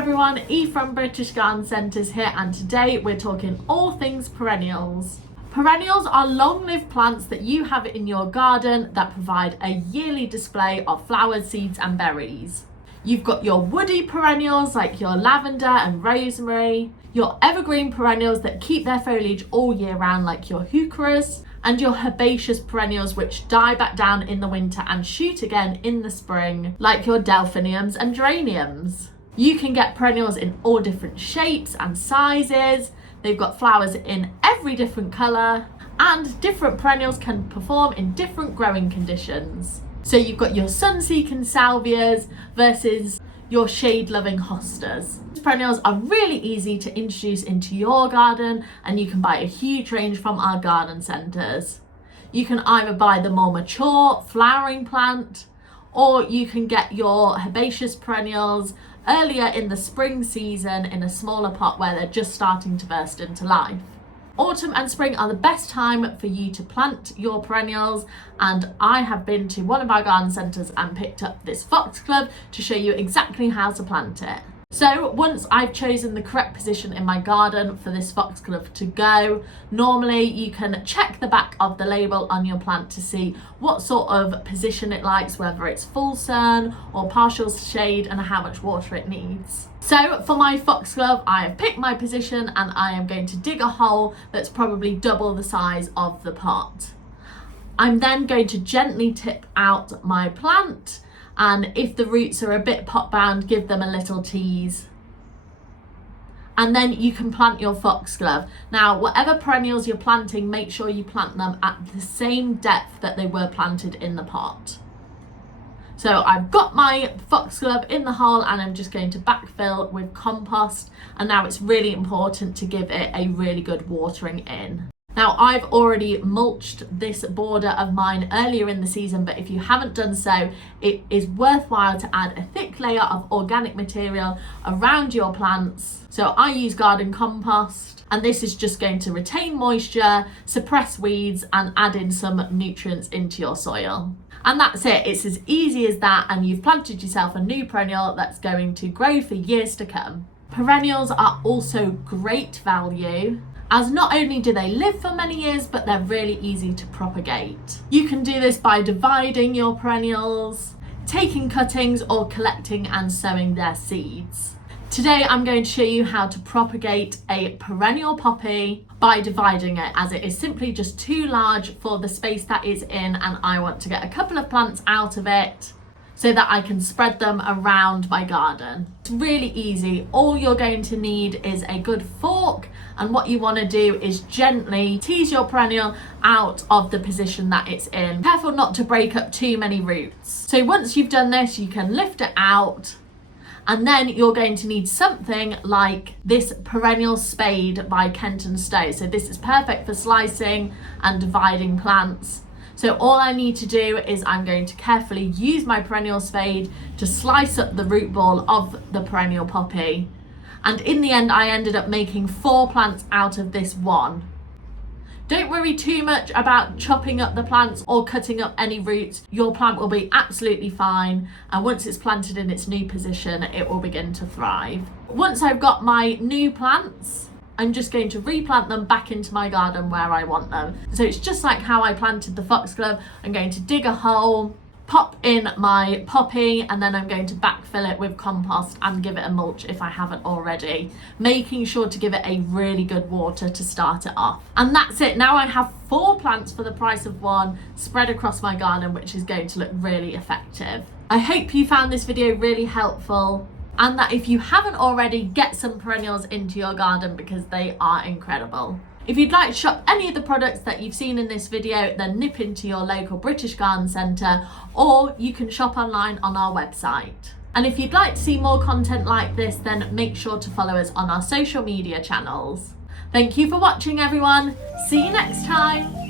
everyone, E from British Garden Centres here, and today we're talking all things perennials. Perennials are long-lived plants that you have in your garden that provide a yearly display of flowers, seeds and berries. You've got your woody perennials like your lavender and rosemary, your evergreen perennials that keep their foliage all year round like your heucheras, and your herbaceous perennials which die back down in the winter and shoot again in the spring like your delphiniums and geraniums. You can get perennials in all different shapes and sizes. They've got flowers in every different colour, and different perennials can perform in different growing conditions. So you've got your sun-seeking salvias versus your shade-loving hostas. These perennials are really easy to introduce into your garden, and you can buy a huge range from our garden centres. You can either buy the more mature flowering plant, or you can get your herbaceous perennials earlier in the spring season in a smaller pot where they're just starting to burst into life. Autumn and spring are the best time for you to plant your perennials, and I have been to one of our garden centres and picked up this foxglove to show you exactly how to plant it. So once I've chosen the correct position in my garden for this foxglove to go, normally you can check the back of the label on your plant to see what sort of position it likes, whether it's full sun or partial shade, and how much water it needs. So for my foxglove, I have picked my position and I am going to dig a hole that's probably double the size of the pot. I'm then going to gently tip out my plant, and if the roots are a bit pot bound, give them a little tease. And then you can plant your foxglove. Now, whatever perennials you're planting, make sure you plant them at the same depth that they were planted in the pot. So I've got my foxglove in the hole and I'm just going to backfill with compost, and now it's really important to give it a really good watering in. Now, I've already mulched this border of mine earlier in the season, but if you haven't done so, it is worthwhile to add a thick layer of organic material around your plants. So I use garden compost, and this is just going to retain moisture, suppress weeds and add in some nutrients into your soil. And that's it, it's as easy as that, and you've planted yourself a new perennial that's going to grow for years to come. Perennials are also great value, as not only do they live for many years, but they're really easy to propagate. You can do this by dividing your perennials, taking cuttings, or collecting and sowing their seeds. Today I'm going to show you how to propagate a perennial poppy by dividing it, as it is simply just too large for the space that it's in, and I want to get a couple of plants out of it so that I can spread them around my garden. It's really easy. All you're going to need is a good fork, and what you want to do is gently tease your perennial out of the position that it's in. Careful not to break up too many roots. So once you've done this, you can lift it out, and then you're going to need something like this perennial spade by Kent & Stowe. So this is perfect for slicing and dividing plants. So all I need to do is I'm going to carefully use my perennial spade to slice up the root ball of the perennial poppy. And in the end, I ended up making 4 plants out of this one. Don't worry too much about chopping up the plants or cutting up any roots. Your plant will be absolutely fine, and once it's planted in its new position, it will begin to thrive. Once I've got my new plants, I'm just going to replant them back into my garden where I want them. So it's just like how I planted the foxglove. I'm going to dig a hole, pop in my poppy, and then I'm going to backfill it with compost and give it a mulch if I haven't already, making sure to give it a really good water to start it off. And that's it. Now I have 4 plants for the price of 1 spread across my garden, which is going to look really effective. I hope you found this video really helpful, and that if you haven't already, get some perennials into your garden because they are incredible. If you'd like to shop any of the products that you've seen in this video, then nip into your local British Garden Centre, or you can shop online on our website. And if you'd like to see more content like this, then make sure to follow us on our social media channels. Thank you for watching, everyone. See you next time.